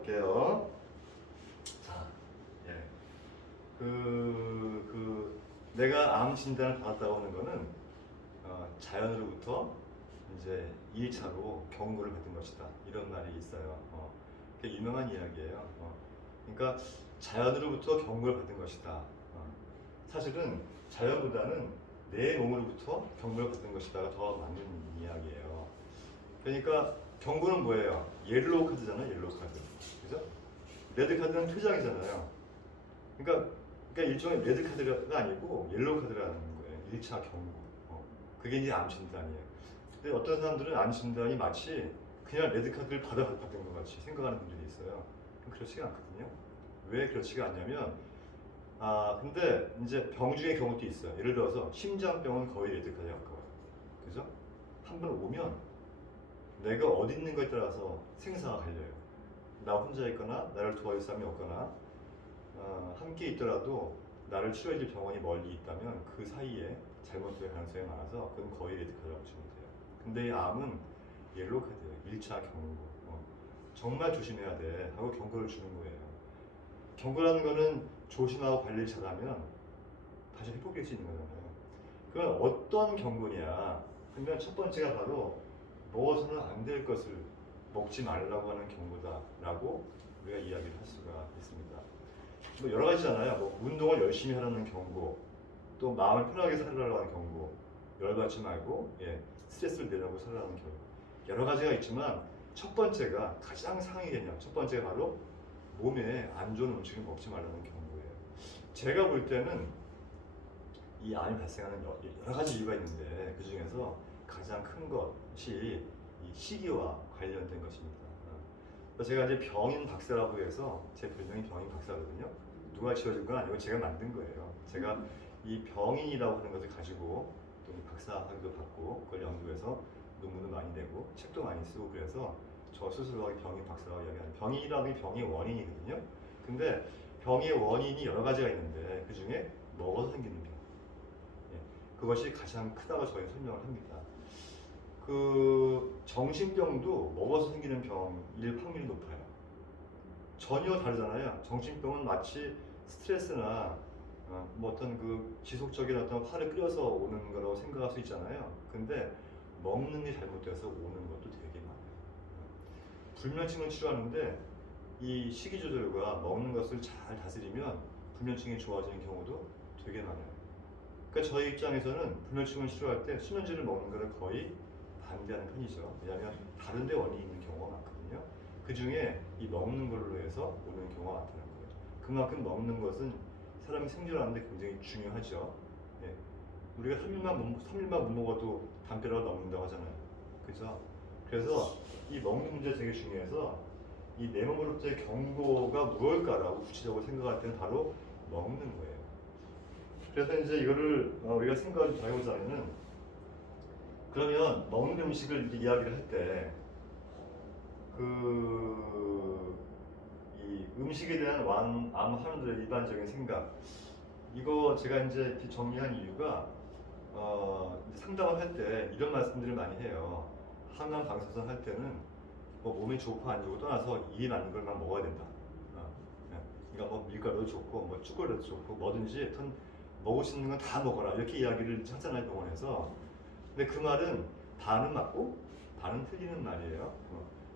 볼게요. 자, 예. 내가 암 진단을 받았다고 하는 거는 자연으로부터 이제 1차로 경고를 받은 것이다. 이런 말이 있어요. 그게 유명한 이야기예요. 그러니까 자연으로부터 경고를 받은 것이다. 사실은 자연보다는 내 몸으로부터 경고를 받은 것이다가 더 맞는 이야기예요. 그러니까 경고는 뭐예요? 옐로우 카드잖아요. 옐로우 카드. 그죠? 레드 카드는 퇴장이잖아요. 그러니까 일종의 레드 카드가 아니고 옐로우 카드라는 거예요. 1차 경고. 그게 이제 암 진단이에요. 근데 어떤 사람들은 암 진단이 마치 그냥 레드 카드를 받은 것 같이 생각하는 분들이 있어요. 그렇지가 않거든요. 왜 그렇지가 않냐면 근데 이제 병 중에 경우도 있어요. 예를 들어서 심장병은 거의 레드 카드에 가까워요. 그죠? 한 번 오면 내가 어디 있는 거에 따라서 생사가 갈려요. 나 혼자 있거나 나를 도와줄 사람이 없거나 함께 있더라도 나를 치료해줄 병원이 멀리 있다면 그 사이에 잘못될 가능성이 많아서 그건 거의 레드카드라고 보시면 돼요. 근데 이 암은 옐로우 카드예요. 1차 경고. 정말 조심해야 돼 하고 경고를 주는 거예요. 경고라는 거는 조심하고 관리를 잘하면 다시 회복될 수 있는 거잖아요. 그건 어떤 경고냐 하면 첫 번째가 바로 먹어서는 안 될 것을 먹지 말라고 하는 경고다라고 우리가 이야기를 할 수가 있습니다. 뭐 여러 가지잖아요. 뭐 운동을 열심히 하라는 경고, 또 마음을 편하게 살라고 하는 경고, 열받지 말고 스트레스를 내려고 살라는 경고. 여러 가지가 있지만 첫 번째가 가장 상위 개념. 첫 번째가 바로 몸에 안 좋은 음식을 먹지 말라는 경고예요. 제가 볼 때는 이 암이 발생하는 여러 가지 이유가 있는데 그 중에서 가장 큰 것이 이 시기와 관련된 것입니다. 제가 이제 병인 박사라고 해서 제 별명이 병인 박사거든요. 누가 지어준 건 아니고 제가 만든 거예요. 제가 이 병인이라고 하는 것을 가지고 또 박사학위도 받고 그걸 연구해서 논문도 많이 내고 책도 많이 쓰고 그래서 저 스스로가 병인 박사라고 이야기하는 병인이라는 게 병의 원인이거든요. 근데 병의 원인이 여러 가지가 있는데 그 중에 먹어서 생기는 병. 그것이 가장 크다고 저희 설명을 합니다. 그 정신병도 먹어서 생기는 병일 확률이 높아요. 전혀 다르잖아요. 정신병은 마치 스트레스나 뭐 어떤 그 지속적인 어떤 화를 끓여서 오는 거라고 생각할 수 있잖아요. 근데 먹는 게 잘못돼서 오는 것도 되게 많아요. 불면증을 치료하는데 이 식이 조절과 먹는 것을 잘 다스리면 불면증이 좋아지는 경우도 되게 많아요. 그러니까 저희 입장에서는 불면증을 치료할 때 수면제를 먹는 것을 거의 반대하는 편이죠. 왜냐하면 다른 데 원인이 있는 경우가 많거든요. 그 중에 이 먹는 걸로 해서 오는 경우가 많다는 거예요. 그만큼 먹는 것은 사람이 생존하는데 굉장히 중요하죠. 우리가 3일만 못 먹어도 담벼락을 넘는다고 하잖아요. 그죠? 그래서 이 먹는 문제 되게 중요해서 이 내 몸으로부터의 경고가 무엇일까라고 구체적으로 생각할 때는 바로 먹는 거예요. 그래서 이제 이거를 우리가 생각을 좀 해보자면은 그러면 먹는 음식을 이야기를 할 때 이 음식에 대한 암 환우들의 일반적인 생각 이거 제가 이제 정리한 이유가 상담을 할 때 이런 말씀들을 많이 해요. 항암 방사선 할 때는 뭐 몸이 좋고 안 좋고 떠나서 이에 맞는 걸만 먹어야 된다. 그러니까 뭐 밀가루도 좋고 뭐 초콜릿도 좋고 뭐든지 하여튼 먹을 수 있는 건 다 먹어라 이렇게 이야기를 하잖아요, 병원에서. 근데 그 말은 반은 맞고 반은 틀리는 말이에요.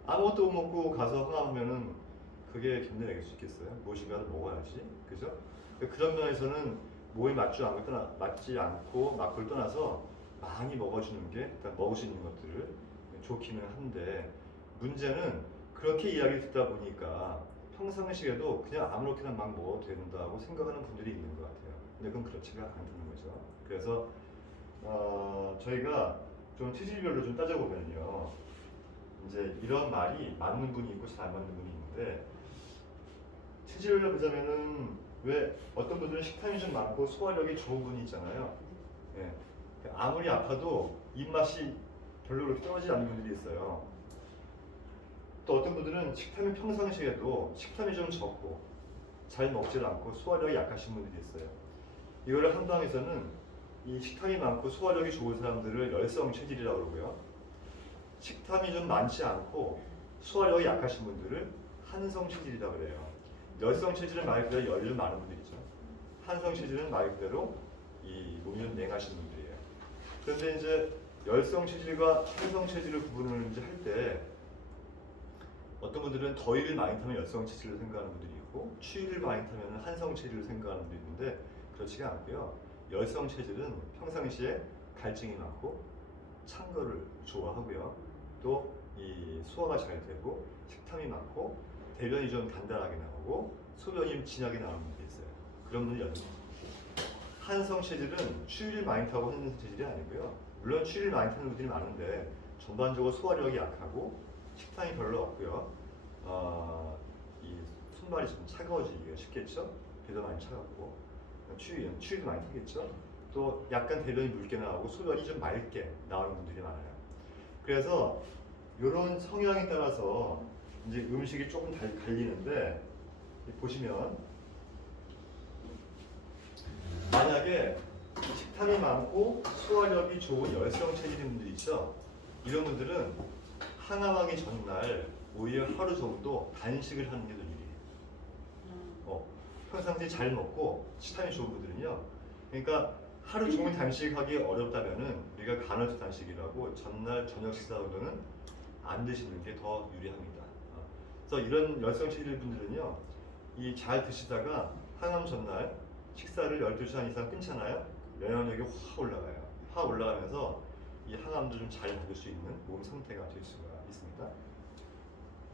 아무것도 못 먹고 가서 항암하면은 그게 견뎌내길 수 있겠어요? 무엇인가를 먹어야지, 그죠? 그런 면에서는 몸에 맞지 않고 맞고를 떠나서 많이 먹어주는 게 일단 먹을 수 있는 것들을 좋기는 한데 문제는 그렇게 이야기를 듣다 보니까 평상시에도 그냥 아무렇게나 막 먹어도 된다고 생각하는 분들이 있는 것 같아요. 근데 그건 그렇지가 않다는 거죠. 그래서 저희가 좀 체질별로 좀 따져보면요. 이제 이런 말이 맞는 분이 있고 잘 안 맞는 분이 있는데 체질별로 보자면은 왜 어떤 분들은 식탐이 좀 많고 소화력이 좋은 분이 있잖아요. 아무리 아파도 입맛이 별로 그렇게 떨어지지 않는 분들이 있어요. 또 어떤 분들은 식탐이 평상시에도 식탐이 좀 적고 잘 먹질 않고 소화력이 약하신 분들이 있어요. 이거를 한방에서는 이 식탐이 많고 소화력이 좋은 사람들을 열성 체질이라고 그러고요. 식탐이 좀 많지 않고 소화력이 약하신 분들을 한성 체질이라고 그래요. 열성 체질은 말 그대로 열이 많은 분들이죠. 한성 체질은 말 그대로 이 몸이 좀 냉하신 분들이에요. 그런데 이제 열성 체질과 한성 체질을 구분을 이제 할 때 어떤 분들은 더위를 많이 타면 열성 체질을 생각하는 분들이 있고 추위를 많이 타면 한성 체질을 생각하는 분들이 있는데 그렇지가 않고요. 열성 체질은 평상시에 갈증이 많고 찬 거를 좋아하고요. 또 이 소화가 잘 되고 식탐이 많고 대변이 좀 간단하게 나오고 소변이 진하게 나오는 분들이 있어요. 그런 분이 열성. 한성 체질은 추위를 많이 타고 하는 체질이 아니고요. 물론 추위를 많이 타는 분들이 많은데 전반적으로 소화력이 약하고 식탐이 별로 없고요. 이 손발이 좀 차가워지기가 쉽겠죠. 배도 많이 차갑고 추위도 많이 타겠죠. 또 약간 대변이 묽게 나오고 소변이 좀 맑게 나오는 분들이 많아요. 그래서 이런 성향에 따라서 이제 음식이 조금 갈리는데 보시면 만약에 식탐이 많고 소화력이 좋은 열성 체질인 분들이 있죠. 이런 분들은 항암하기 전날 오히려 하루 정도 단식을 하는 게 더 유리해요. 평상시에 잘 먹고 식탐이 좋은 분들은요. 그러니까 하루 종일 단식하기 어렵다면은 우리가 간헐적 단식이라고 전날 저녁 식사 정도는 안 드시는 게 더 유리합니다. 그래서 이런 열성 체질 분들은요. 이 잘 드시다가 항암 전날 식사를 12시간 이상 끊잖아요. 면역력이 확 올라가요. 확 올라가면서 이 항암도 좀 잘 받을 수 있는 몸 상태가 될 수가 있습니다.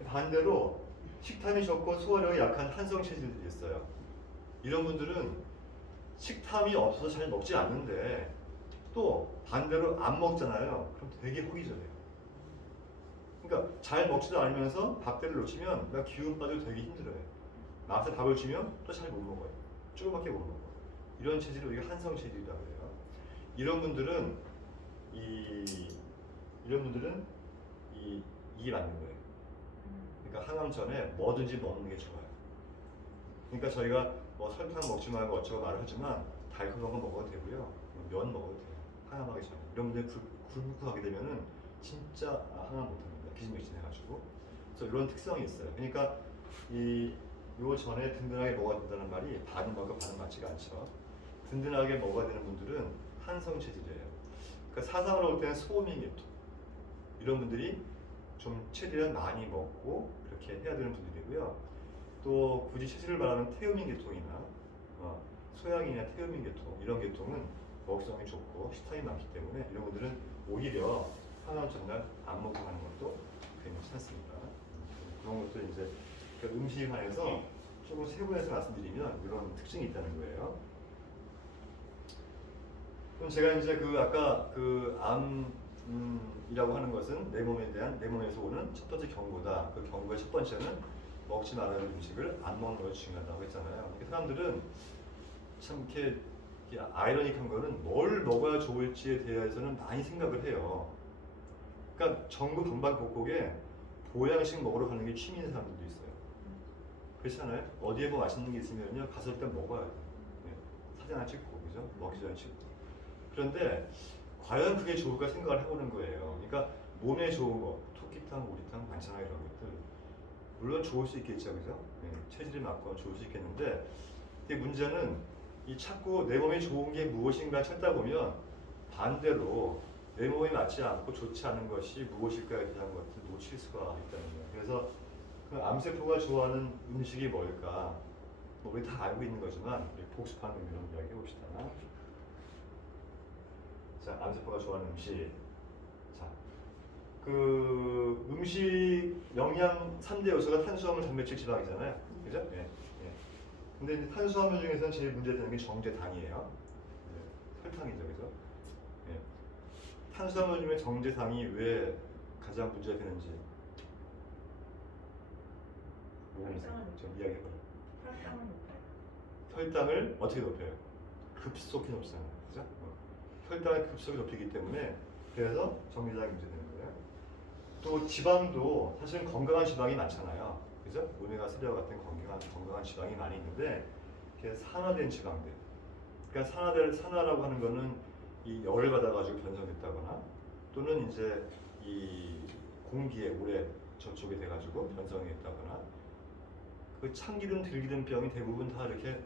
반대로 식탐이 적고 소화력이 약한 한성 체질들이 있어요. 이런 분들은 식탐이 없어서 잘 먹지 않는데 또 반대로 안 먹잖아요. 그럼 되게 허기져요. 그러니까 잘 먹지도 않으면서 밥대를 놓치면 나 기운 빠지고 되게 힘들어요. 나한테 밥을 주면 또 잘 못 먹어요. 조금밖에 못 먹어요. 이런 체질을 우리가 한성 체질이라고 해요. 이런 분들은 이게 맞는 거예요. 그러니까 항암 전에 뭐든지 먹는 게 좋아요. 그러니까 저희가 뭐 설탕 먹지 말고 어쩌고 말을 하지만 달콤한 거 먹어도 되고요. 면 먹어도 돼요. 항암하기 전에. 이런 분들 굶고 되면은 진짜 항암 못합니다. 기진맥진해가지고. 그래서 이런 특성이 있어요. 그러니까 요 전에 든든하게 먹어야 된다는 말이 반은 먹고 반은 맞지가 않죠. 든든하게 먹어야 되는 분들은 한성 체질이에요. 그러니까 사상으로 볼 때는 소음인 계통. 이런 분들이 좀 체질을 많이 먹고 그렇게 해야 되는 분들이고요. 또 굳이 체질을 말하면 태음인 계통이나 소양이나 태음인 계통 이런 계통은 먹성이 좋고 식탐이 많기 때문에 이런 분들은 오히려 항암 전날 안 먹고 가는 것도 괜찮습니다. 그런 것도 이제 그 음식에 관해서 조금 세분해서 말씀드리면 이런 특징이 있다는 거예요. 그럼 제가 이제 아까 암이라고 하는 것은 내 몸에서 오는 첫 번째 경고다. 그 경고의 첫 번째는 먹지 말아야 할 음식을 안 먹는 것이 중요하다고 했잖아요. 사람들은 참 이렇게 아이러니한 거는 뭘 먹어야 좋을지에 대해서는 많이 생각을 해요. 그러니까 전국 방방곡곡에 보양식 먹으러 가는 게 취미인 사람들도 있어요. 그렇잖아요. 어디에 뭐 맛있는 게 있으면요 가서 일단 먹어야 돼요. 사진 하나 찍고 그죠? 먹기 전에 찍고. 그런데 과연 그게 좋을까 생각을 해보는 거예요. 그러니까 몸에 좋은 거, 토끼탕, 오리탕 많잖아요. 이런 것들. 물론 좋을 수 있겠죠, 그죠? 체질이 맞고 좋을 수 있겠는데, 근데 문제는 이 자꾸 내 몸에 좋은 게 무엇인가 찾다 보면 반대로 내 몸에 맞지 않고 좋지 않은 것이 무엇일까에 대한 것을 놓칠 수가 있다는 거예요. 그래서 그 암세포가 좋아하는 음식이 뭘까? 뭐 우리 다 알고 있는 거지만 우리 복습하는 의미로 이야기해 봅시다. 자, 암세포가 좋아하는 음식. 자, 그 음식 영양 3대 요소가 탄수화물, 단백질, 지방이잖아요. 그죠? 예. 근데 이제 탄수화물 중에서는 제일 문제되는 게 정제당이에요. 설탕이죠, 그죠? 예. 탄수화물 중에 정제당이 왜 가장 문제가 되는지 좀 이야기해봐요. 혈당을 높여요. 혈당을 어떻게 높여요? 급속히 높잖아요, 그죠? 혈당의 급속히 높이기 때문에 그래서 정제당이 문제되는 거예요. 또 지방도 사실은 건강한 지방이 많잖아요. 그죠? 오메가3와 같은 건강한 지방이 많이 있는데 그게 산화된 지방들. 그러니까 산화라고 하는 거는 이 열을 받아가지고 변성됐다거나 또는 이제 이 공기에 오래 접촉이 돼가지고 변성이 됐다거나 그 참기름, 들기름병이 대부분 다 이렇게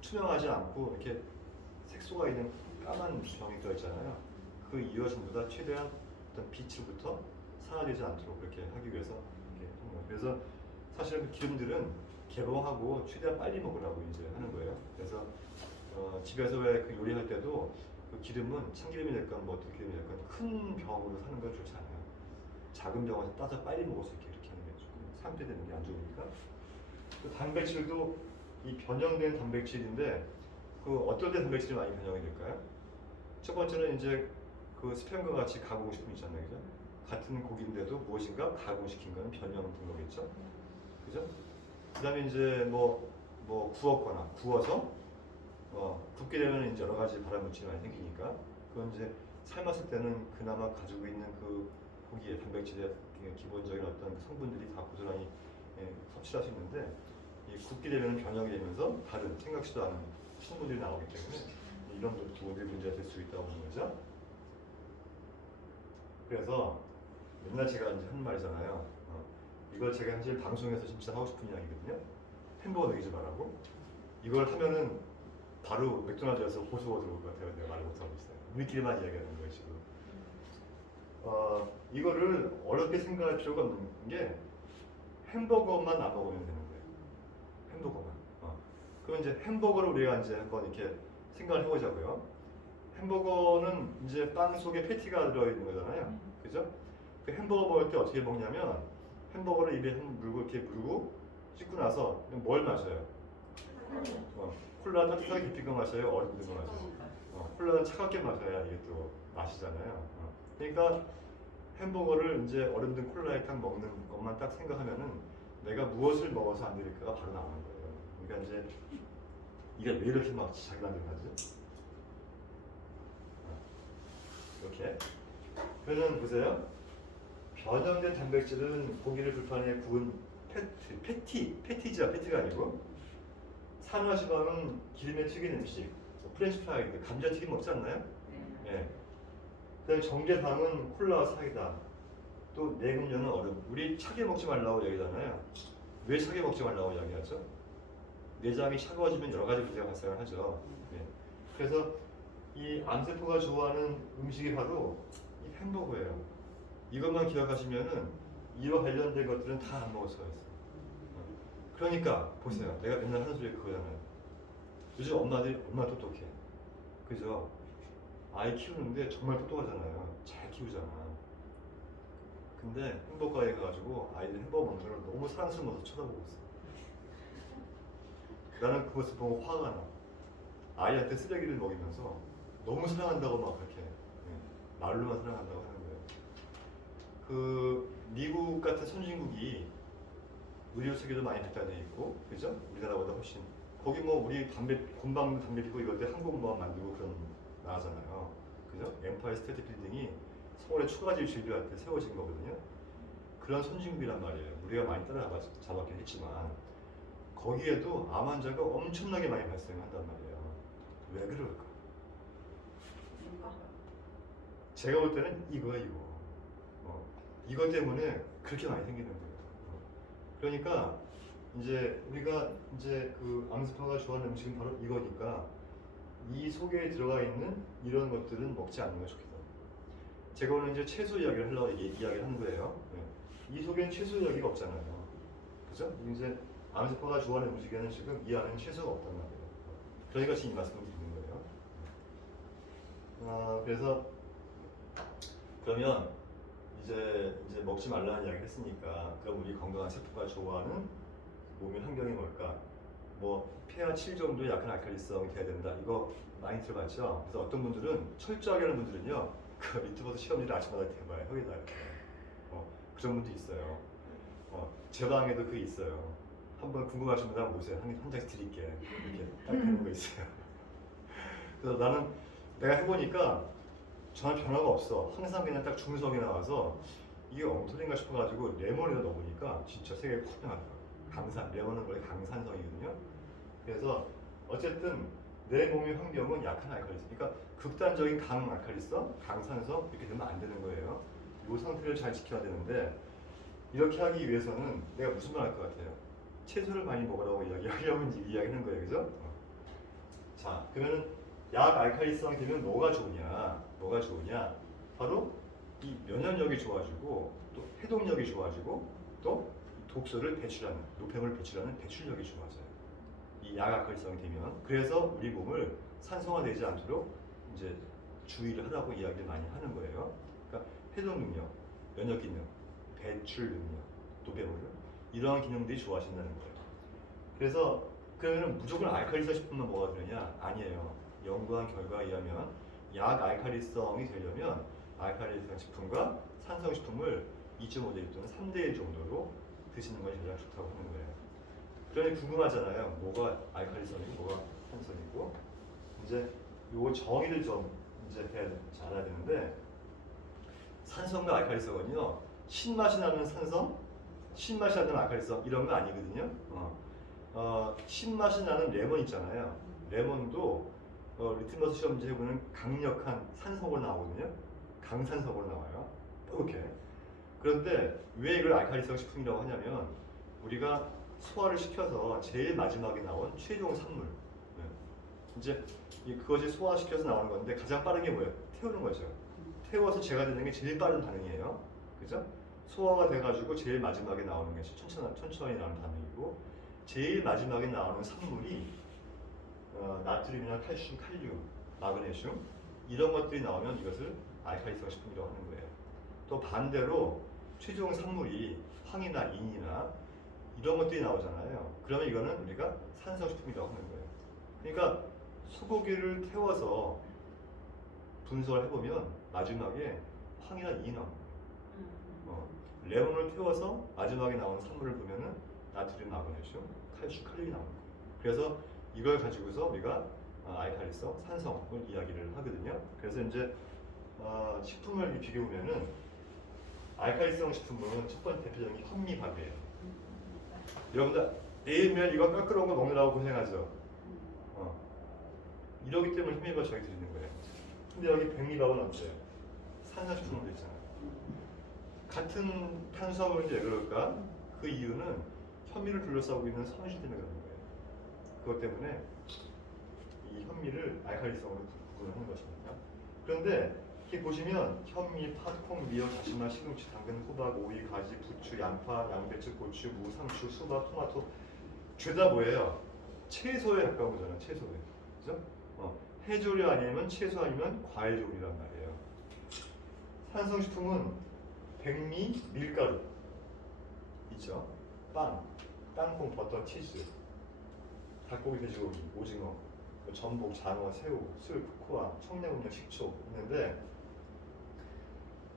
투명하지 않고 이렇게 색소가 있는 까만 병이 들어있잖아요. 그 이유가 전부 다 최대한 어떤 빛으로부터 산화되지 않도록 그렇게 하기 위해서 이렇게 하는 거예요. 그래서 사실 그 기름들은 개봉하고 최대한 빨리 먹으라고 이제 하는 거예요. 그래서 집에서 왜 그 요리할 때도 그 기름은 참기름이 됐건 뭐 들기름이 됐건 큰 병으로 사는 건 좋지 않아요. 작은 병원에서 따서 빨리 먹을 수 있게 이렇게 하는 게 조금 상태되는 게 안 좋으니까. 그 단백질도 이 변형된 단백질인데 그 어떨 때 단백질이 많이 변형이 될까요? 첫 번째는 이제 그 스팸과 같이 가공식품 있잖아요, 그죠? 같은 고기인데도 무엇인가 가공시킨 거는 변형된 거겠죠, 그죠? 그다음에 이제 뭐 구웠거나 구워서 굽게 되면 이제 여러 가지 발암물질이 많이 생기니까 그건 이제 삶았을 때는 그나마 가지고 있는 그 고기의 단백질의 기본적인 어떤 그 성분들이 다 고스란히 섭취할 수 있는데 이 굽게 되면 변형이 되면서 다른 생각지도 않은 성분들이 나오기 때문에 이런 부분들이 문제가 될 수 있다고 보는 거죠. 그래서 맨날 제가 이제 하는 말이잖아요. 이걸 제가 사실 방송에서 진짜 하고 싶은 이야기거든요. 햄버거 먹이지 말라고. 이걸 하면은 바로 맥도날드에서 호소가 들어올 것 같아요. 내가 말을 못하고 있어요. 우리끼리만 이야기하는 거예요 지금. 이거를 어렵게 생각할 필요가 없는 게 햄버거만 안 먹으면 되는 거예요. 햄버거만. 그럼 이제 햄버거를 우리가 이제 한번 이렇게 생각을 해보자고요. 햄버거는 이제 빵 속에 패티가 들어있는 거잖아요. 그죠? 그 햄버거 먹을 때 어떻게 먹냐면 햄버거를 입에 물고 이렇게 물고 씻고 나서 뭘 마셔요? 콜라 따뜻하게 깊이 거 마셔요? 얼음 거 마셔요? 콜라는 차갑게 마셔야 이게 또 맛이잖아요. 그러니까 햄버거를 이제 얼음 든 콜라에 딱 먹는 것만 딱 생각하면은 내가 무엇을 먹어서 안 될까가 바로 나오는 거예요. 그러니까 이제 이게 왜 이렇게 막 자기 만들어 가지? 이렇게. 그러면 보세요. 변형된 단백질은 고기를 불판에 구운 패티죠. 패티가 아니고 산화지방은 기름에 튀긴 음식, 프렌치 프라이드, 감자튀김 먹지 않나요? 네. 그다음에 정제당은 콜라와 사이다. 또 내음료는 얼음. 우리 차게 먹지 말라고 얘기하잖아요. 왜 차게 먹지 말라고 이야기하죠? 내장이 차가워지면 여러 가지 문제가 발생을 하죠. 네. 그래서 이 암세포가 좋아하는 음식이 바로 이 햄버거예요. 이것만 기억하시면은 이와 관련된 것들은 다 안 먹을 수가 있어요. 그러니까 보세요. 내가 맨날 하는 소리 그거잖아요. 요즘 엄마들이 얼마나 똑똑해. 그죠? 아이 키우는데 정말 똑똑하잖아요. 잘 키우잖아. 근데 햄버거에 가가지고 아이들 햄버거 먹는 걸 너무 사랑스러워서 쳐다보고 있어. 나는 그것을 보고 화가 나. 아이한테 쓰레기를 먹이면서 너무 사랑한다고 막 그렇게 말로만 사랑한다고 하는 거예요. 그 미국 같은 선진국이 의료 세계도 많이 발달돼 있고, 그죠? 우리나라보다 훨씬. 거기 뭐 우리 곤방 담배 피고 이럴 때 항공모함 만들고 그런 나라잖아요. 그죠? 엠파이어 스테이트 빌딩이 서울에 추가지를 준비할 때 세워진 거거든요. 그런 선진국이란 말이에요. 우리가 많이 따라잡았긴 했지만 거기에도 암 환자가 엄청나게 많이 발생한단 말이에요. 왜 그럴까? 제가 볼 때는 이거야 이거. 이것 때문에 그렇게 많이 생기는 거예요. 그러니까 이제 우리가 이제 그 암세포가 좋아하는 음식은 바로 이거니까 이 속에 들어가 있는 이런 것들은 먹지 않는 게 좋겠다. 제가 오늘 이제 채소 이야기를 하려고 이야기를 하는 거예요. 이 속엔 채소 이야기가 없잖아요. 그죠? 이제 암세포가 좋아하는 음식에는 지금 이 안에는 채소가 없단 말이에요. 그러니까 지금 이 말씀을 드리는 거예요. 그래서 그러면 이제 먹지 말라는 이야기를 했으니까 그럼 우리 건강한 세포가 좋아하는 몸의 환경이 뭘까? 뭐 pH 7 정도 약한 알칼리성이 돼야 된다. 이거 많이 들어봤죠? 그래서 어떤 분들은 철저하게 하는 분들은요 그 유튜브에서 시험지를 아침마다 대봐요. 혀에다 이렇게. 그런 분도 있어요. 제 방에도 그게 있어요. 한번 궁금하신 분들 한번 오세요. 한 장씩 드릴게. 이렇게 딱 하는 거 있어요. 그래서 나는 내가 해보니까 전혀 변화가 없어. 항상 그냥 딱 중성이 나와서 이게 엉터리인가 싶어가지고 레몬에다 넣어보니까 진짜 색이 확 변하더라고요. 레몬은 원래 강산성이거든요. 그래서 어쨌든 내 몸의 환경은 약한 알칼리성. 그러니까 극단적인 강 알칼리성, 강산성 이렇게 되면 안 되는 거예요. 이 상태를 잘 지켜야 되는데 이렇게 하기 위해서는 내가 무슨 말 할 것 같아요? 채소를 많이 먹으라고 이야기하면 이야기하는 거예요, 그죠? 자, 그러면은 약 알칼리성이 되면 뭐가 좋으냐? 뭐가 좋으냐? 바로 이 면역력이 좋아지고 또 해독력이 좋아지고 또 독소를 배출하는 노폐물을 배출하는 배출력이 좋아져요. 이 약 알칼리성이 되면 그래서 우리 몸을 산성화되지 않도록 이제 주의를 하라고 이야기를 많이 하는 거예요. 그러니까 해독 능력, 면역 기능, 배출 능력, 노폐물 이러한 기능들이 좋아진다는 거예요. 그래서 그러면 무조건 알칼리성 식품만 먹어야 되느냐? 아니에요. 연구한 결과에 의하면 약 알칼리성이 되려면 알칼리성 식품과 산성 식품을 2.5대 1 또는 3대 1 정도로 드시는 것이 가장 좋다고 하는 거예요. 그러니 궁금하잖아요. 뭐가 알칼리성이고 뭐가 산성이고 이제 요 정의를 좀 이제 알아야 되는데 산성과 알칼리성은요 신맛이 나는 산성, 신맛이 나는 알칼리성 이런 거 아니거든요. 신맛이 나는 레몬 있잖아요. 레몬도 리트머스 시험지 해보면 강력한 산성으로 나오거든요. 강산성으로 나와요. 이렇게. 그런데 왜 이걸 알칼리성 식품이라고 하냐면 우리가 소화를 시켜서 제일 마지막에 나온 최종 산물. 네. 이제 그것이 소화시켜서 나오는 건데 가장 빠른 게 뭐예요? 태우는 거죠. 태워서 제가 되는 게 제일 빠른 반응이에요. 그죠? 소화가 돼가지고 제일 마지막에 나오는 것이 천천히 나오는 반응이고 제일 마지막에 나오는 산물이 나트륨이나 칼슘, 칼륨, 마그네슘 이런 것들이 나오면 이것을 알칼리성 식품이라고 하는 거예요. 또 반대로 최종 산물이 황이나 인이나 이런 것들이 나오잖아요. 그러면 이거는 우리가 산성 식품이라고 하는 거예요. 그러니까 소고기를 태워서 분석을 해보면 마지막에 황이나 인이 나옵니다. 레몬을 태워서 마지막에 나오는 산물을 보면은 나트륨, 마그네슘, 칼슘, 칼륨이 나오는 거예요. 그래서 이걸 가지고서 우리가 알칼리성, 산성을 이야기를 하거든요. 그래서 이제 식품을 비교해 보면은 알칼리성 식품은 첫 번째 대표적인 게 현미밥이에요. 여러분들 매일매일 이거 깎으러 온 거 먹느라고 고생하죠. 이러기 때문에 현미밥 저희 드리는 거예요. 근데 여기 백미밥은 없어요. 산성식품으로 돼 있잖아요. 같은 탄수화물인데 왜 그럴까? 그 이유는 현미를 둘러싸고 있는 섬유질 때문에 그런 거예요. 그것 때문에 이 현미를 알칼리성으로 구분하는 것입니다. 그런데 이렇게 보시면 현미, 팥, 콩, 미역, 다시마, 시금치, 당근, 호박, 오이, 가지, 부추, 양파, 양배추, 고추, 무, 상추, 수박, 토마토 죄다 뭐예요? 채소에 가까운 거잖아요. 채소에. 그죠? 해조류 아니면 채소 아니면 과일 종류란 말이에요. 산성식품은 백미, 밀가루 있죠. 빵, 땅콩, 버터, 치즈, 닭고기, 돼지고기, 오징어, 전복, 장어, 새우, 술, 코코아, 청양고추, 식초 있는데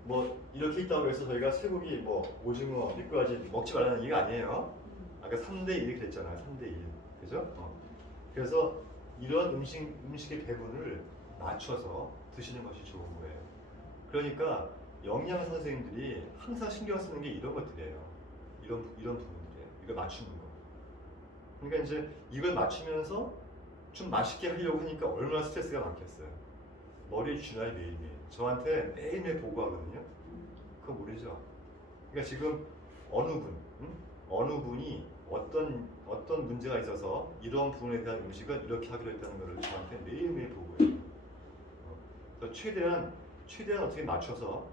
뭐 이렇게 있다고 해서 저희가 쇠고기, 뭐 오징어, 미꾸라지 먹지 말라는 얘기가 아니에요. 아까 3대 1 이렇게 됐잖아요. 3대 1. 그죠? 그래서 이런 음식의 배분을 맞춰서 드시는 것이 좋은 거예요. 그러니까 영양 선생님들이 항상 신경 쓰는 게 이런 것들이에요. 이런 부분들이에요. 이걸 맞추는 거. 그러니까 이제 이걸 맞추면서 좀 맛있게 하려고 하니까 얼마나 스트레스가 많겠어요. 머리에 쥐나요 매일매일. 저한테 매일매일 보고하거든요. 그거 모르죠. 그러니까 지금 어느 분이 어떤 문제가 있어서 이런 부분에 대한 음식은 이렇게 하기로 했다는 것을 저한테 매일매일 보고해요. 그래서 최대한 어떻게 맞춰서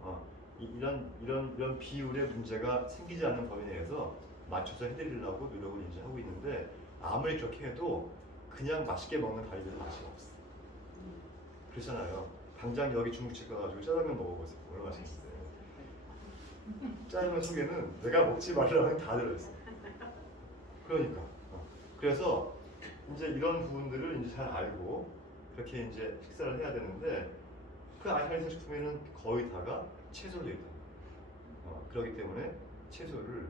이런 비율의 문제가 생기지 않는 범위 내에서 맞춰서 해드리려고 노력을 이제 하고 있는데 아무리 그렇게 해도 그냥 맛있게 먹는 가위들은 맛이 없어. 그렇잖아요. 당장 여기 중국집 가가지고 짜장면 먹어보세요. 얼마나 맛있어요. 짜장면 속에는 내가 먹지 말라는 다 들어있어. 그러니까. 그래서 이제 이런 부분들을 이제 잘 알고 그렇게 이제 식사를 해야 되는데 그 알칼리성 식품에는 거의 다가 채소로 되어 있다. 그렇기 때문에 채소를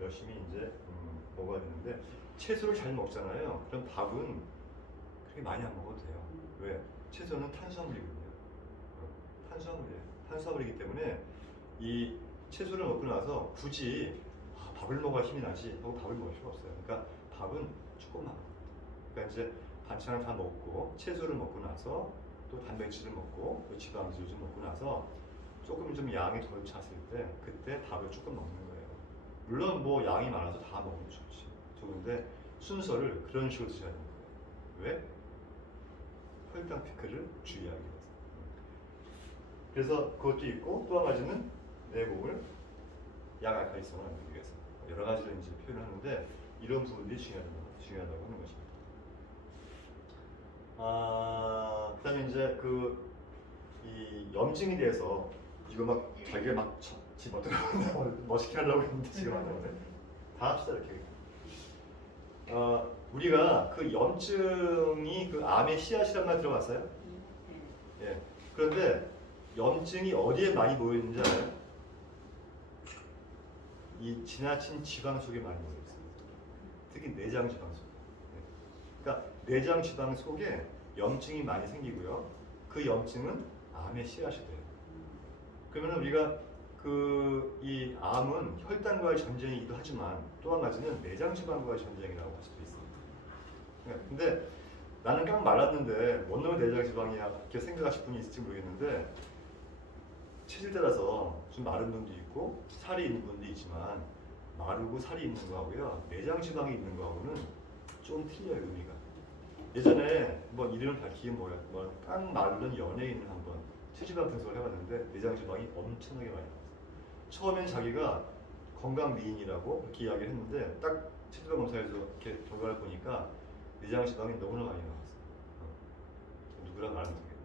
열심히 이제 먹어야 되는데 채소를 잘 먹잖아요. 그럼 밥은 그렇게 많이 안 먹어도 돼요. 왜? 채소는 탄수화물이거든요. 탄수화물이에요. 탄수화물이기 때문에 이 채소를 먹고 나서 굳이 밥을 먹어야 힘이 나지 하고 밥을 먹을 필요가 없어요. 그러니까 밥은 조금만. 그러니까 이제 반찬을 다 먹고 채소를 먹고 나서 또 단백질을 먹고 또 지방질을 좀 먹고 나서 조금 좀 양이 덜 찼을 때 그때 밥을 조금 먹는 거예요. 물론 뭐 양이 많아서 다 먹으면 좋지. 좋은데 하는데 순서를 그런 식으로 드셔야 됩니다. 왜? 혈당 피크를 주의하기 위해서. 그래서 그것도 있고 또 한 가지는 내 몸을 약알칼리성을 만들기 위해서 여러 가지를 이제 표현하는데 이런 부분들이 중요하다고 하는 것입니다. 그다음에 이제 이 염증에 대해서 이거 막 자기가 막 집어들어간다고 멋있게 하려고 했는데 지금 안 하는데 다 합시다 이렇게. 우리가 그 염증이 그 암의 씨앗이란 말 들어봤어요? 예. 그런데 염증이 어디에 많이 모여 있는지 알아요? 이 지나친 지방 속에 많이 모여 있어요. 특히 내장 지방 속. 그러니까 내장 지방 속에 염증이 많이 생기고요. 그 염증은 암의 씨앗이 돼요. 그러면 우리가 이 암은 혈당과의 전쟁이기도 하지만 또 한 가지는 내장 지방과의 전쟁이라고 할 수도 있습니다. 근데 나는 깡 말랐는데 뭔 놈의 내장 지방이야 이렇게 생각하실 분이 있을지 모르겠는데 체질 따라서 좀 마른 분도 있고 살이 있는 분도 있지만 마르고 살이 있는 거하고요 내장 지방이 있는 거하고는 좀 틀려요 의미가. 예전에 뭐 이름을 밝히기 깡 마른 연예인을 한번 체지방 분석을 해봤는데 내장 지방이 엄청나게 많이 나왔어요. 처음엔 자기가 건강 미인이라고 그렇게 이야기를 했는데 딱 체지방 검사에서 이렇게 결과를 보니까 내장 지방이 너무나 많이 나왔어요. 누구랑 말하면 되겠네.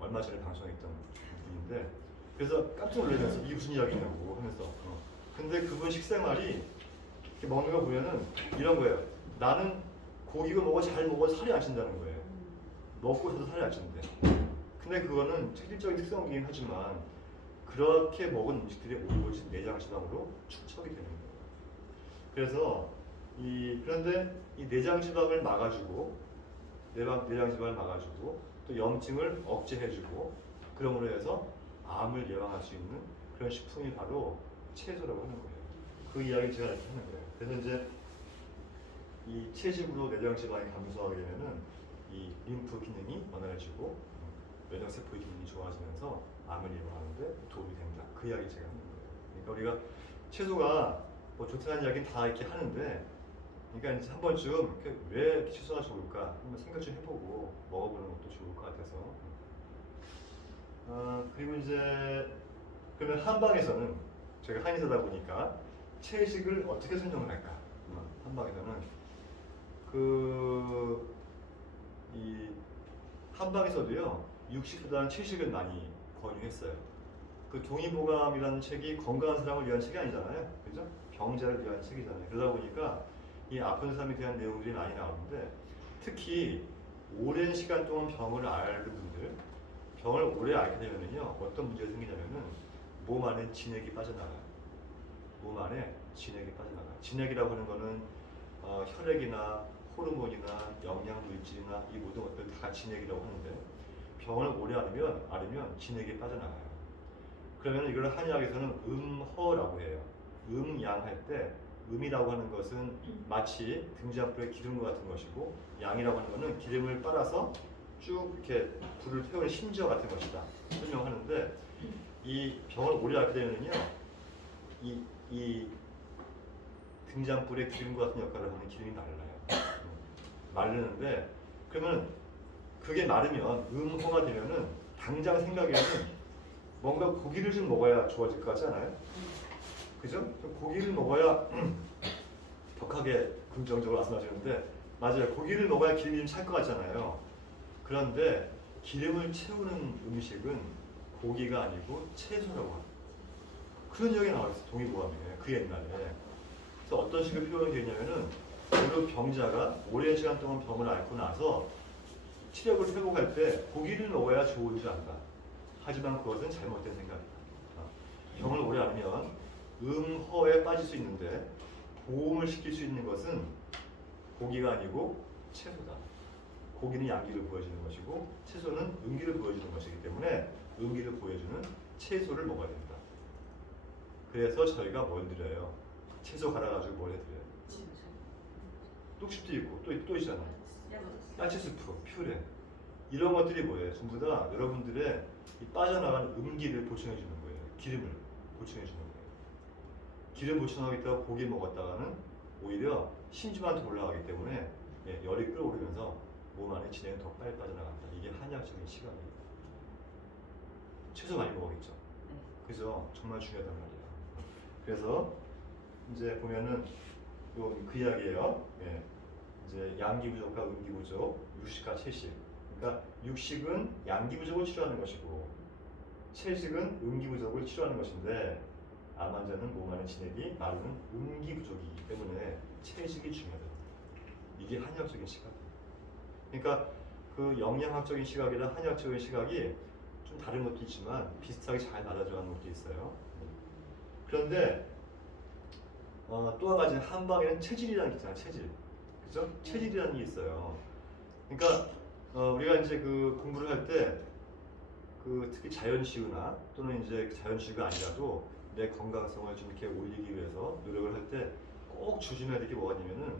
얼마 전에 방송했던 분인데 그래서 깜짝 놀라면서 이게 무슨 이야기냐고 하면서 근데 그분 식생활이 이렇게 먹는 거 보면은 이런 거예요. 나는 고기가 먹어 잘 먹어 살이 안 찐다는 거예요. 먹고서도 살이 안 찐대. 근데 그거는 체질적인 특성이긴 하지만 그렇게 먹은 음식들이 오로지 내장 지방으로 축적이 되는 거예요. 그래서 그런데 이 내장 지방을 막아주고 내장 지방을 막아주고 또 염증을 억제해주고 그럼으로 해서 암을 예방할 수 있는 그런 식품이 바로 채소라고 하는 거예요. 그 이야기 제가 이렇게 하는 거예요. 그래서 이제 이 채식으로 내장 지방이 감소하게 되면은 이 림프 기능이 원활해지고 면역 세포 기능이 좋아지면서 암을 예방하는데 도움이 된다. 그 이야기 제가 하는 거예요. 그러니까 우리가 채소가 뭐 좋다는 이야기는 다 이렇게 하는데, 그러니까 이제 한 번쯤 왜 이렇게 채소가 좋을까 한번 생각 좀 해보고 먹어보는 것도 좋을 것 같아서. 그리고 이제 그러면 한방에서는 제가 한의사다 보니까 채식을 어떻게 설명을 할까? 한방에서는 이 한방에서도요 육식보다는 채식을 많이 권유했어요. 그 동의보감이라는 책이 건강한 사람을 위한 책이 아니잖아요, 그죠? 병자를 위한 책이잖아요. 그러다 보니까 이 아픈 사람에 대한 내용들이 많이 나오는데 특히 오랜 시간 동안 병을 앓는 분들, 병을 오래 앓게 되면요 어떤 문제가 생기냐면은 몸 안에 진액이 빠져나가요. 몸 안에 진액이 빠져나가요. 진액이라고 하는 거는 혈액이나 호르몬이나 영양 물질이나 이 모든 것들 다 진액이라고 하는데 병을 오래 앓으면 진액이 빠져나가요. 그러면 이걸 한의학에서는 음허라고 해요. 음양할 때 음이라고 하는 것은 마치 등잔불의 기름과 같은 것이고 양이라고 하는 것은 기름을 빨아서 쭉 이렇게 불을 태우는 심지어 같은 것이다 설명하는데 이 병을 오래 앓게 되면요 이 등잔불의 기름과 같은 역할을 하는 기름이 말라요. 마르는데 그러면 그게 마르면 음호가 되면은 당장 생각에는 뭔가 고기를 좀 먹어야 좋아질 것 같지 않아요? 그죠? 고기를 먹어야 격하게 긍정적으로 말씀하시는데 맞아요. 고기를 먹어야 기름이 좀 찰 것 같잖아요. 그런데 기름을 채우는 음식은 고기가 아니고 채소라고 합니다. 그런 이야기가 나와있어요. 동의보감에 그 옛날에. 그래서 어떤 식으로 표현이 되냐면은 그 병자가 오랜 시간 동안 병을 앓고 나서 치력을 회복할 때 고기를 먹어야 좋은 줄 안다. 하지만 그것은 잘못된 생각이다. 병을 오래 앓으면 음허에 빠질 수 있는데 보험을 시킬 수 있는 것은 고기가 아니고 채소다. 고기는 양기를 보여주는 것이고 채소는 음기를 보여주는 것이기 때문에 음기를 보여주는 채소를 먹어야 된다. 그래서 저희가 뭘 드려요? 채소 갈아가지고 뭘 해드려요? 뚝식도 있고 또 있잖아요. 야채 스프, 퓨레 이런 것들이 뭐예요? 전부 다 여러분들의 이 빠져나간 음기를 보충해 주는 거예요. 기름을 보충해 주는 거예요. 기름 보충하겠다고 고기 먹었다가는 오히려 심지만테 올라가기 때문에 열이 끓어오르면서 몸 안에 진액이 더 빨리 빠져나간다. 이게 한의학적인 시각이에요. 채소 많이 먹어야겠죠. 그죠? 정말 중요하단 말이에요. 그래서 이제 보면은 그 이야기예요. 이제 양기 부족과 음기 부족, 육식과 채식. 그러니까 육식은 양기 부족을 치료하는 것이고 채식은 음기 부족을 치료하는 것인데 암 환자는 몸 안에 진액이 마르는 음기 부족이기 때문에 채식이 중요하다. 이게 한의학적인 시각. 그러니까 그 영양학적인 시각이랑 한의학적인 시각이 좀 다른 것도 있지만 비슷하게 잘 맞아져가는 것도 있어요. 그런데 또 한 가지 한방에는 체질이라는 게 있잖아요. 체질. 그죠? 체질이라는 게 있어요. 그러니까 우리가 이제 그 공부를 할 때 그 특히 자연치유나 또는 이제 자연치유가 아니라도 내 건강성을 좀 이렇게 올리기 위해서 노력을 할 때 꼭 조심해야 될 게 뭐가 있냐면은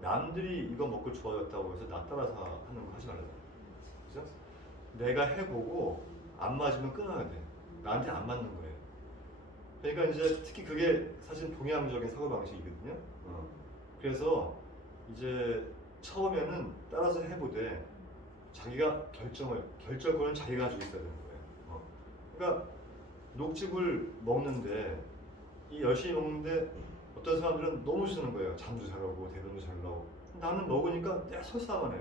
남들이 이거 먹고 좋아졌다고 해서 나 따라서 하는 거 하지 말라고. 그죠? 내가 해보고 안 맞으면 끊어야 돼. 나한테 안 맞는 거예요. 그러니까 이제 특히 그게 사실 동양적인 사고방식이거든요. 그래서 이제 처음에는 따라서 해보되 자기가 결정권은 자기가 가지고 있어야 되는 거예요. 그러니까 녹즙을 먹는데 이 열심히 먹는데 어떤 사람들은 너무 쓰는 거예요. 잠도 잘 오고 대변도 잘 나오고. 나는 먹으니까 내가 설사하네.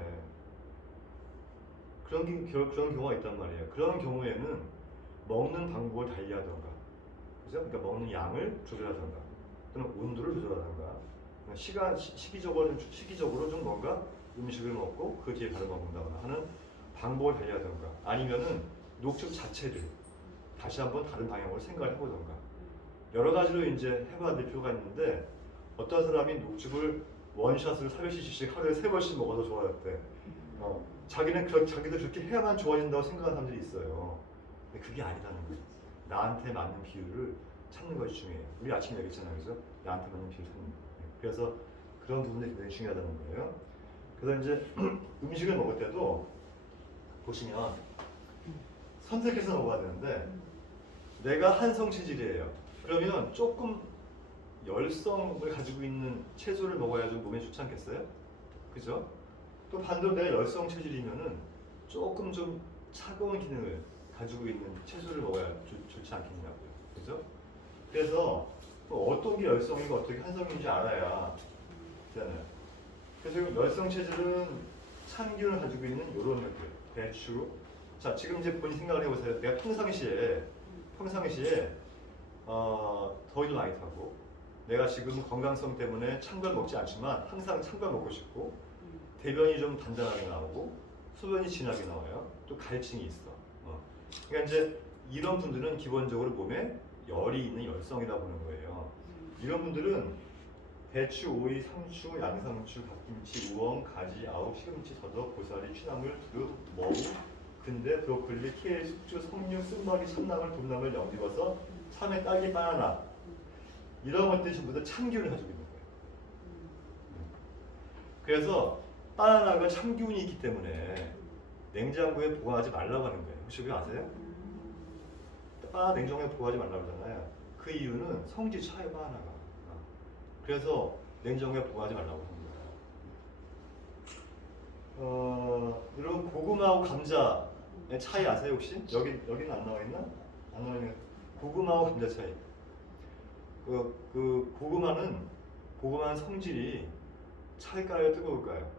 그런 경우가 있단 말이에요. 그런 경우에는 먹는 방법을 달리하던가, 그죠? 그러니까 먹는 양을 조절하던가, 또는 온도를 조절하던가, 시기적으로 좀 뭔가 음식을 먹고 그 뒤에 바로 먹는다거나 하는 방법을 달리하던가, 아니면은 녹즙 자체를 다시 한번 다른 방향으로 생각을 해보던가, 여러 가지로 이제 해봐야 될 필요가 있는데 어떤 사람이 녹즙을 원샷을 400cc씩 하루에 3번씩 먹어서 좋아졌대. 자기도 그렇게 해야만 좋아진다고 생각하는 사람들이 있어요. 근데 그게 아니라는 거예요. 나한테 맞는 비율을 찾는 것이 중요해요. 우리 아침에 얘기했잖아요, 그죠? 나한테 맞는 비율을 찾는 거예요. 그래서 그런 부분들이 굉장히 중요하다는 거예요. 그래서 이제 음식을 먹을 때도 보시면 선택해서 먹어야 되는데 내가 한성 체질이에요. 그러면 조금 열성을 가지고 있는 채소를 먹어야 좀 몸에 좋지 않겠어요? 그죠? 또 반대로 내가 열성 체질이면은 조금 좀 차가운 기능을 가지고 있는 채소를 먹어야 좋지 않겠냐고요. 그죠? 그래서 또 어떤 게 열성이고 어떻게 한성인지 알아야 되잖아요. 그래서 열성 체질은 참기름을 가지고 있는 이런 것들, 배추. 자, 지금 이제 본인 생각을 해보세요. 내가 평상시에 더위도 많이 타고 내가 지금 건강성 때문에 찬 걸 먹지 않지만 항상 찬 걸 먹고 싶고 대변이 좀 단단하게 나오고 소변이 진하게 나와요. 또 갈증이 있어. 그러니까 이제 이런 분들은 기본적으로 몸에 열이 있는 열성이다 보는 거예요. 이런 분들은 배추, 오이, 상추, 양상추, 갓김치, 우엉, 가지, 아욱, 시금치, 더덕, 고사리, 취나물, 두릅, 머우, 근대, 브로콜리, 케일, 숙주, 석류, 쓴머리, 참나물, 봄나물, 연기버섯, 참외, 딸기, 바나나 이런 것들이 전부 다 참기운을 가지고 있는 거예요. 그래서 바나나가 참기운이 있기 때문에 냉장고에 보관하지 말라고 하는 거예요. 혹시 그거 아세요? 바나나 냉장고에 보관하지 말라고 하잖아요. 그 이유는 성질 차요, 바나나가. 그래서 냉장고에 보관하지 말라고 하는 거예요. 여러분 고구마하고 감자의 차이 아세요 혹시? 여기는 안 나와 있나? 안 나와 있는 고구마하고 감자 차이. 고구마는 성질이 찰까요, 뜨거울까요?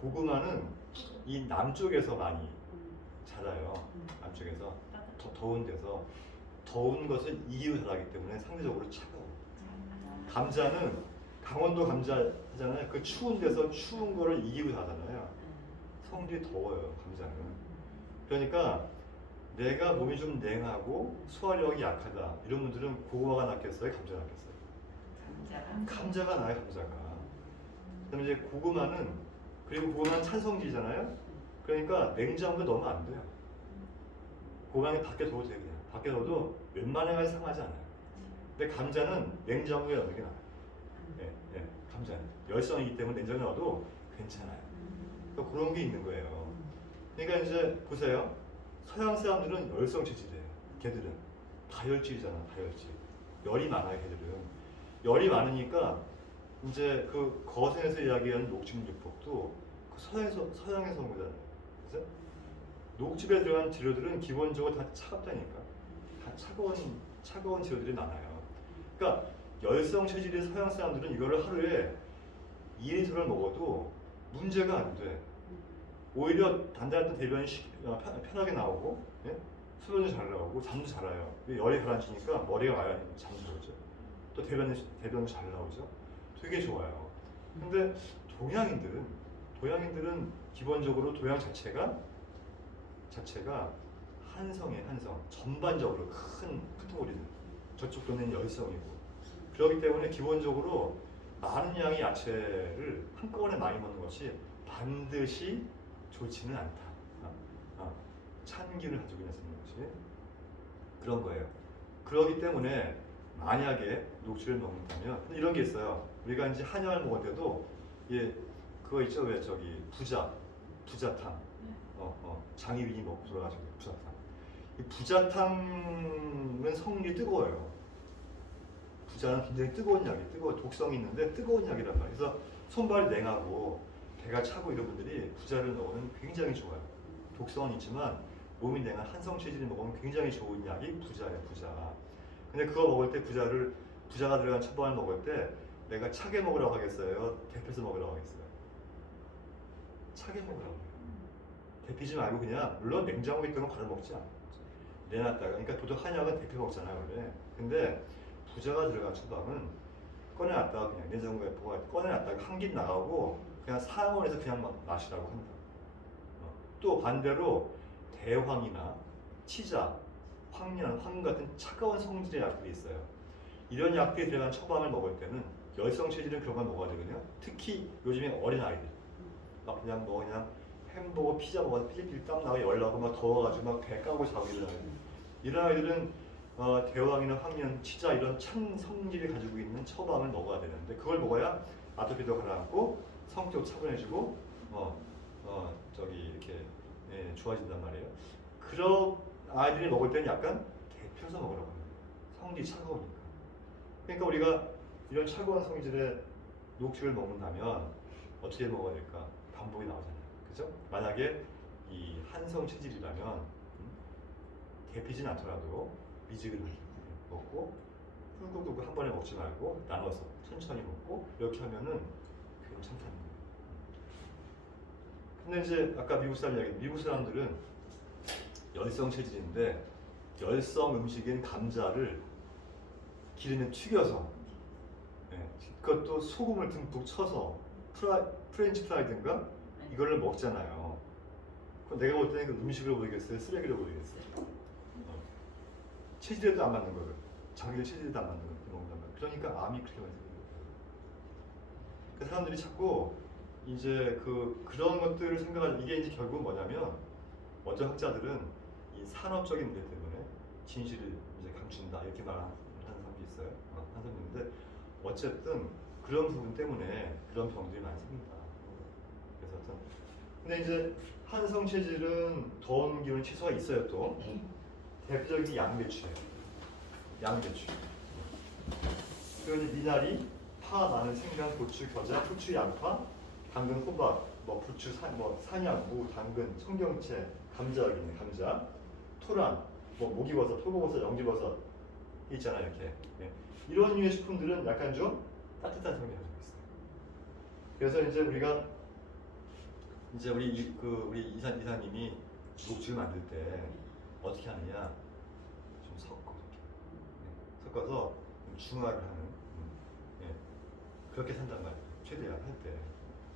고구마는 이 남쪽에서 많이 자라요. 남쪽에서 더운 데서 더운 것을 이기고 자라기 때문에 상대적으로 차가워. 감자는 강원도 감자 하잖아요. 그 추운 데서 추운 거를 이기고 자라잖아요. 성질이 더워요, 감자는. 그러니까 내가 몸이 좀 냉하고 소화력이 약하다 이런 분들은 고구마가 낫겠어요, 감자가 낫겠어요? 감자가 나아요, 감자가. 그다음에 이제 고구마는 찬성지잖아요. 그러니까 냉장고에 넣으면 안 돼요. 고구마는 밖에 둬도 돼요. 그냥 밖에 둬도 웬만하면 상하지 않아요. 근데 감자는 냉장고에 넣는 게 나아요. 감자는 열성이기 때문에 냉장고에 넣어도 괜찮아요. 그러니까 그런 게 있는 거예요. 그러니까 이제 보세요. 서양 사람들은 열성 체질이에요. 걔들은 다혈질이잖아, 다혈질. 열이 많아요, 걔들은. 열이 많으니까 이제 그 거센에서 이야기하는 녹즙육법도 그 서양에서 온 거잖아요. 그래서 녹즙에 들어간 재료들은 기본적으로 다 차갑다니까. 다 차가운 재료들이 많아요. 그러니까 열성 체질의 서양 사람들은 이거를 하루에 2리터를 먹어도 문제가 안 돼. 오히려 단단한 대변이 편하게 나오고, 예? 수면도 잘 나오고, 잠도 잘 와요. 열이 가라앉으니까 머리가 와야 잠도 오죠. 또 대변도 잘 나오죠. 되게 좋아요. 근데 동양인들은 기본적으로 도양 자체가 한성이에요, 한성. 전반적으로 큰 카테고리는 저쪽 도는 열성이고. 그렇기 때문에 기본적으로 많은 양의 야채를 한꺼번에 많이 먹는 것이 반드시 좋지는 않다. 찬 기운을 가지고 있는 것이 그런 거예요. 그렇기 때문에 만약에 녹주를 먹는다면 이런 게 있어요. 우리가 이제 한약을 먹을 때도 그거 있죠, 왜 저기 부자탕, 장희빈이 먹고 돌아가지고 부자탕. 이 부자탕은 성질이 뜨거워요. 부자는 굉장히 뜨거운 약이 독성이 있는데 뜨거운 약이란 말이에요. 그래서 손발이 냉하고 배가 차고 이런 분들이 부자를 먹으면 굉장히 좋아요. 독성은 있지만 몸이 냉한 한성 체질이 먹으면 굉장히 좋은 약이 부자예요, 부자. 근데 그거 먹을 때 부자가 들어간 처방을 먹을 때 내가 차게 먹으라고 하겠어요? 데펴서 먹으라고 하겠어요? 차게 먹으라고 해요. 데피지 말고 그냥 물론 냉장고에 있던 건 바로 먹지 않아요. 내놨다가 그러니까 보통 한약은 데펴 먹잖아요, 원래. 근데 부자가 들어간 처방은 꺼내놨다가 그냥 냉장고에 꺼내놨다가 한김 나가고 그냥 상온에서 그냥 마시라고 한다. 또 반대로 대황이나 치자, 황련, 황 같은 차가운 성질의 약들이 있어요. 이런 약들이 들어간 처방을 먹을 때는 열성 체질은 그런 걸 먹어야 되거든요. 특히 요즘에 어린 아이들 막 그냥 햄버거, 피자 먹어서 삐질삐질 땀 나고 열 나고 막 더워가지고 막 배 까고 자고 이런 아이들은 대왕이나 황련, 치자 이런 찬 성질을 가지고 있는 처방을 먹어야 되는데 그걸 먹어야 아토피도 가라앉고 성격 차분해지고 이렇게 좋아진단 말이에요. 그런 아이들이 먹을 때는 약간 데펴서 먹으라고 합니다. 성질이 차가우니까. 그러니까 우리가 이런 차가운 성질의 녹즙을 먹는다면 어떻게 먹어야 될까? 방법이 나오잖아요. 그죠? 만약에 이 한성 체질이라면 데피진 않더라도 미지근하게 먹고 훌꾹훌꾹 한 번에 먹지 말고 나눠서 천천히 먹고 이렇게 하면은 괜찮다는 거예요. 근데 이제 아까 미국 사람들은 열성 체질인데 열성 음식인 감자를 기름에 튀겨서 그것도 소금을 듬뿍 쳐서 프렌치 프라이든가 이거를 먹잖아요. 그럼 내가 볼 때는 그 음식으로 보이겠어요? 쓰레기로 보이겠어요? 체질에도 안 맞는 거예요. 자기의 체질에도 안 맞는 거 먹는단 말이에요. 그러니까 암이 그렇게 많이 생겨요. 그 사람들이 자꾸 이제 그런 것들을 생각하는 이게 이제 결국은 뭐냐면 어떤 학자들은 이 산업적인 문제 때문에 진실을 이제 감춘다 이렇게 말하는 사람도 있어요. 한 사람인데 어쨌든 그런 부분 때문에 그런 병들이 많이 생긴다. 그래서 근데 이제 한성 체질은 더운 기운 치수가 있어요. 또 대표적인 양배추예요. 양배추. 그리고 이제 미나리, 파, 마늘, 생강, 고추, 겨자, 후추, 양파, 당근, 호박, 부추, 산양, 무, 당근, 청경채, 감자 여기 있네. 감자, 토란, 목이버섯, 표고버섯, 연기버섯 있잖아요. 이렇게 이런 류의 식품들은 약간 좀 따뜻한 성향을 가지고 있어요. 그래서 이제 우리가 우리 이사님이 녹즙을 만들 때 어떻게 하느냐 좀 섞어서 좀 중화를 하는 그렇게 산단 말이에요. 최대한 할 때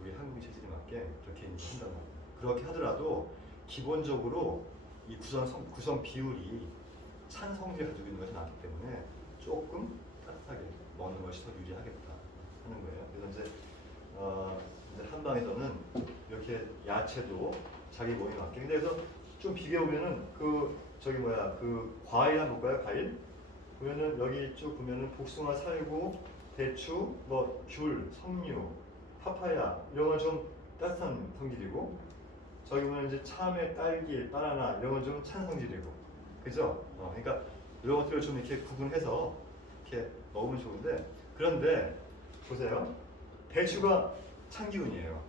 우리 한국인 체질에 맞게 그렇게 한단 말이에요. 그렇게 하더라도 기본적으로 이 구성 비율이 찬 성질을 가지고 있는 것이 많기 때문에 조금 따뜻하게 먹는 것이 더 유리하겠다 하는 거예요. 그래서 이제 한방에서는 이렇게 야채도 자기 몸에 맞게. 근데 그래서 좀 비벼보면은 그 과일 한번 볼까요? 과일 보면은 여기 쭉 보면은 복숭아, 살구, 대추, 귤, 석류, 파파야 이런 건 좀 따뜻한 성질이고 저기 보면 이제 참외, 딸기, 바나나 이런 건 좀 찬 성질이고 그죠? 그러니까 이런 것들을 좀 이렇게 구분해서 이렇게 먹으면 좋은데 그런데 보세요. 배추가 참기운이에요.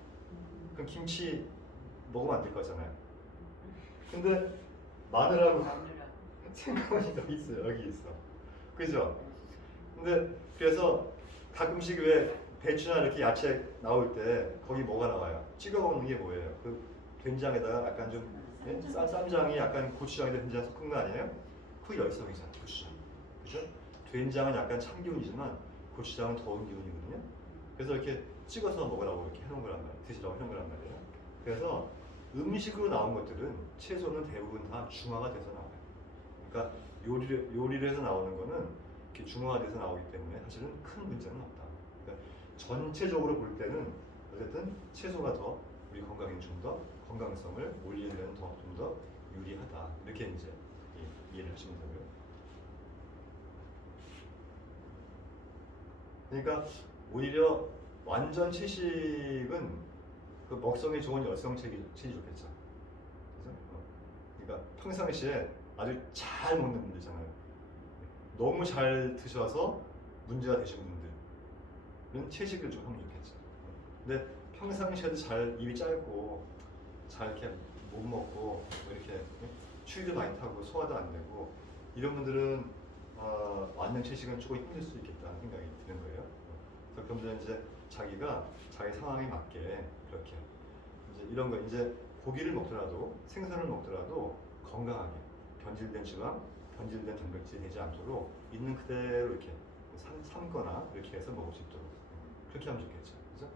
그럼 김치 먹으면 안 될 거잖아요. 근데 마늘하고 생강이 여기 있어요. 여기 있어. 그죠? 근데 그래서 가끔씩 왜 배추나 이렇게 야채 나올 때 거기 뭐가 나와요? 찍어 먹는 게 뭐예요? 그 된장에다가 약간 좀 쌈장이 약간 고추장에다 된장 섞은 거 아니에요? 그 열성이잖아요. 고추장. 그죠? 된장은 약간 찬 기운이지만 고추장은 더운 기운이거든요. 그래서 이렇게 찍어서 먹으라고 이렇게 해놓은 거란 말이에요. 드시라고 해놓은 거란 말이에요. 그래서 음식으로 나온 것들은 채소는 대부분 다 중화가 돼서 나와요. 그러니까 요리를 해서 나오는 거는 이렇게 중화돼서 나오기 때문에 사실은 큰 문제는 없다. 그러니까 전체적으로 볼 때는 어쨌든 채소가 더 우리 건강에 좀 더 건강성을 올리는 데는 좀 더 유리하다. 이렇게 이제 이해를 하시면 되고요. 그러니까 오히려 완전 채식은 그 먹성이 좋은 여성 체질이 좋겠죠. 그래서 그러니까 평상시에 아주 잘 먹는 분들이잖아요. 너무 잘 드셔서 문제가 되신 분들은 채식을 좀 하면 좋겠죠. 근데 평상시에도 잘 입이 짧고 잘 이렇게 못 먹고 뭐 이렇게 추위도 많이 타고 소화도 안 되고 이런 분들은 완전 채식은 조금 힘들 수 있겠다는 생각이 드는 거예요. 그래서 그러면 이제 자기가 자기 상황에 맞게 그렇게 이제 이런 거 이제 고기를 먹더라도 생선을 먹더라도 건강하게 변질된 지방, 변질된 단백질이 되지 않도록 있는 그대로 이렇게 삶거나 이렇게 해서 먹을 수 있도록 그렇게 하면 좋겠죠. 그죠?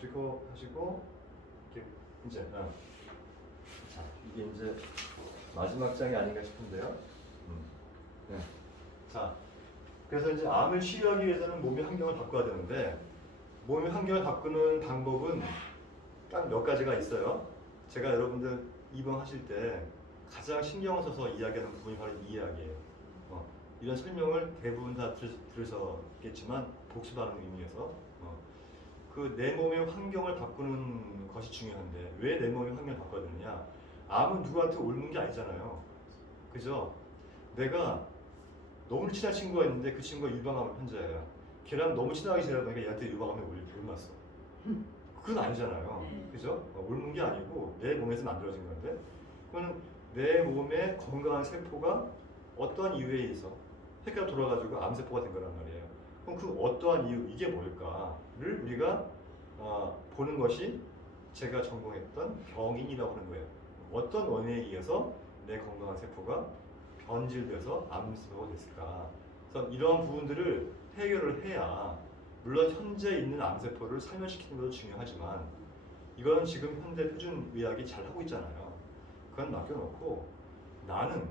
그리고 하시고 이렇게 이제 자 이게 이제 마지막 장이 아닌가 싶은데요. 네. 자 그래서 이제 암을 치료하기 위해서는 몸의 환경을 바꿔야 되는데 몸의 환경을 바꾸는 방법은 딱 몇 가지가 있어요. 제가 여러분들 입원하실 때 가장 신경을 써서 이야기하는 부분이 바로 이 이야기예요. 이런 설명을 대부분 다 들으셨겠지만 복습하는 의미에서 그 내 몸의 환경을 바꾸는 것이 중요한데 왜 내 몸의 환경을 바꿔야 되느냐? 암은 누구한테 옮은 게 아니잖아요. 그죠? 내가 너무 친한 친구가 있는데 그 친구가 유방암 환자예요. 걔랑 너무 친하게 지내다 보니까 얘한테 유방암에 올랐어. 그건 아니잖아요. 그죠? 옮은 게 아니고 내 몸에서 만들어진 건데 그거는 내 몸의 건강한 세포가 어떠한 이유에 의해서 폐가 돌아가지고 암세포가 된 거란 말이에요. 그럼 그 어떠한 이유, 이게 뭘까를 우리가 보는 것이 제가 전공했던 병인이라고 하는 거예요. 어떤 원인에 의해서 내 건강한 세포가 변질돼서 암세포가 됐을까. 그래서 이러한 부분들을 해결을 해야 물론 현재 있는 암세포를 살면시키는 것도 중요하지만 이건 지금 현대 표준의학이 잘 하고 있잖아요. 그건 맡겨놓고 나는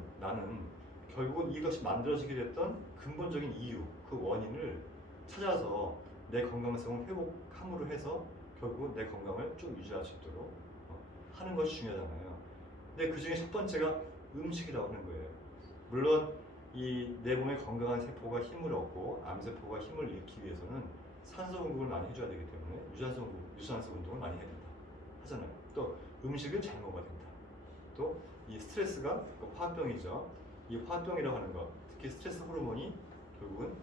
결국은 이것이 만들어지게 됐던 근본적인 이유, 그 원인을 찾아서 내 건강성을 회복함으로 해서 결국은 내 건강을 좀 유지할 수 있도록 하는 것이 중요하잖아요. 근데 그 중에 첫 번째가 음식이라고 하는 거예요. 물론 이 내 몸의 건강한 세포가 힘을 얻고 암세포가 힘을 잃기 위해서는 산소 공급을 많이 해줘야 되기 때문에 유산소 운동을 많이 해야 된다 하잖아요. 또 음식을 잘 먹어야 된다. 또 이 스트레스가 화병이죠. 이 화병이라고 하는 것, 특히 스트레스 호르몬이 결국은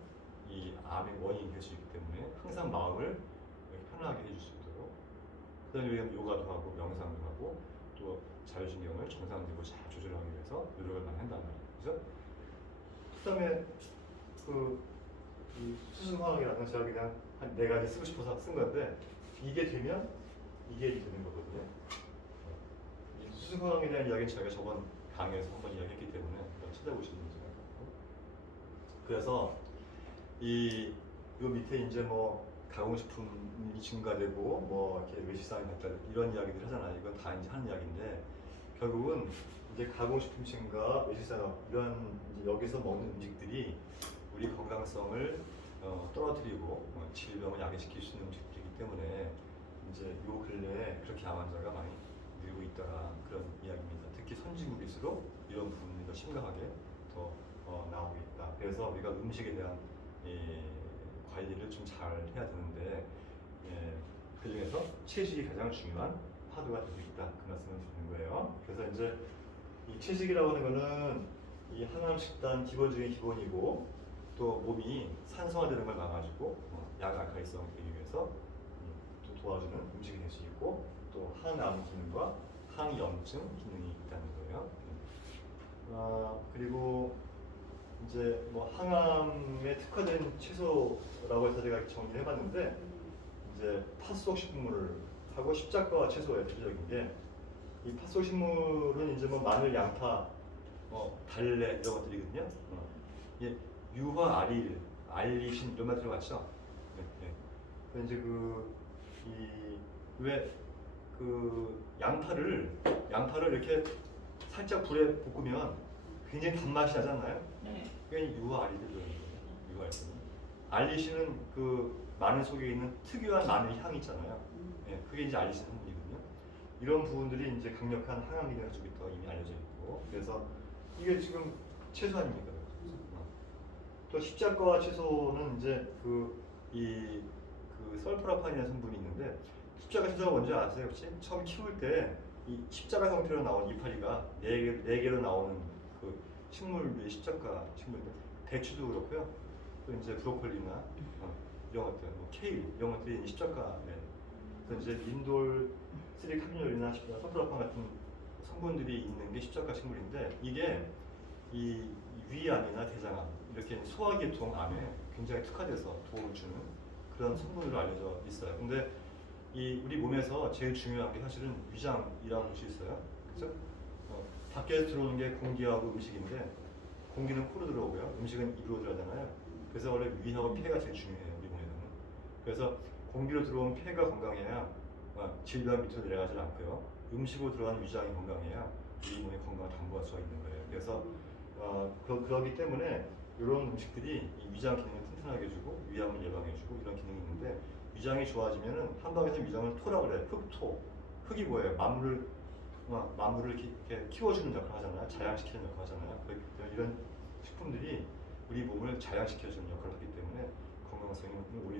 이 암의 원인이 될 수 있기 때문에 항상 마음을 이렇게 편안하게 해줄 수 있도록 그다음에 우리가 요가도 하고 명상도 하고 또 자율신경을 정상적으로 잘 조절하기 위해서 노력을 많이 한단 말이에요. 그죠? 그다음에 이 수승화학이라는 제가 그냥 한 4가지 쓰고 싶어서 쓴 건데 이게 되면 이게 되는 거거든요. 이 수승화학에 대한 이야기는 제가 저번 강의에서 한번 이야기했기 때문에 한번 찾아보시면 좋을 것 같고 그래서 이 밑에 이제 뭐 가공식품이 증가되고 뭐 이렇게 외식상이 발달되고 이런 이야기들 하잖아요. 이건 다 이제 하는 이야기인데 결국은 이제 가공식품 증가, 외식산업 이런 이제 여기서 먹는 음식들이 우리 건강성을 떨어뜨리고 질병을 야기시킬 수 있는 음식들이기 때문에 이제 요 근래에 그렇게 암 환자가 많이 늘고 있더라 그런 이야기입니다. 특히 선진국일수록 이런 부분이 더 심각하게 더 나오고 있다. 그래서 우리가 음식에 대한 관리를 좀 잘 해야 되는데 그 중에서 채식이 가장 중요한 파도가 되고 있다 그 말씀을 드리는 거예요. 그래서 이제 이 채식이라고 하는 거는 이 항암 식단 기본 중에 기본이고 또 몸이 산성화되는 걸 막아주고 약 알칼리성 되기 위해서 또 도와주는 음식이 될 수 있고 또 항암 기능과 항염증 기능이 있다는 거예요. 그리고 이제 뭐 항암에 특화된 채소라고 해서 제가 정리를 해봤는데 이제 팥속 식물하고 십자가 채소의 대표적인 게 이 팥속 식물은 이제 뭐 마늘, 양파, 달래 이런 것들이거든요. 이게 유화, 아릴, 알리신 이런 말 들어봤죠? 네, 네. 그 이제 양파를 이렇게 살짝 불에 볶으면 굉장히 단맛이 나잖아요. 네. 그게 유화, 아릴이 들어있는 거예요. 유화, 아릴. 알리신은 그 마늘 속에 있는 특유한 마늘 향이 있잖아요. 예, 그게 이제 알리신 성분이거든요. 이런 부분들이 이제 강력한 항암 기능을 가지고 있다고 이미 알려져 있고, 그래서 이게 지금 채소 아닙니까? 또 십자가 채소는 이제 설포라판이라는 성분이 있는데, 십자가 채소가 뭔지 아세요? 혹시? 처음 키울 때 이 십자가 형태로 나온 이파리가 네 개로 나오는 그 식물의 십자가 식물인데, 배추도 그렇고요. 또 이제 브로콜리나 이런 것들, 뭐 케일 이런 것들이 십자가. 그래서 이제 린돌, 시리카뇰올이나 설포라판 같은 성분들이 있는 게 십자가 식물인데, 이게 이 위암이나 대장암 이렇게 소화계통암에 굉장히 특화돼서 도움을 주는 그런 성분으로 알려져 있어요. 근데 이 우리 몸에서 제일 중요한 게 사실은 위장이라고 볼 수 있어요. 그렇죠? 밖에서 들어오는 게 공기하고 음식인데, 공기는 코로 들어오고요, 음식은 입으로 들어가잖아요. 그래서 원래 위하고 폐가 제일 중요해요, 우리 몸에서는. 그래서 공기로 들어온 폐가 건강해야 질병 밑으로 내려가지 않고요, 음식으로 들어가는 위장이 건강해야 우리 몸의 건강을 담보할 수가 있는 거예요. 그래서 그러기 때문에 이런 음식들이 이 위장 기능을 튼튼하게 해주고 위암을 예방해주고 이런 기능이 있는데, 위장이 좋아지면은 한방에서 위장을 토라 그래요. 흑토. 흑이 뭐예요? 만물을 이렇게 키워주는 역할을 하잖아요. 자양시키는 역할을 하잖아요. 이런 식품들이 우리 몸을 자양시켜주는 역할을 하기 때문에 건강성이 올리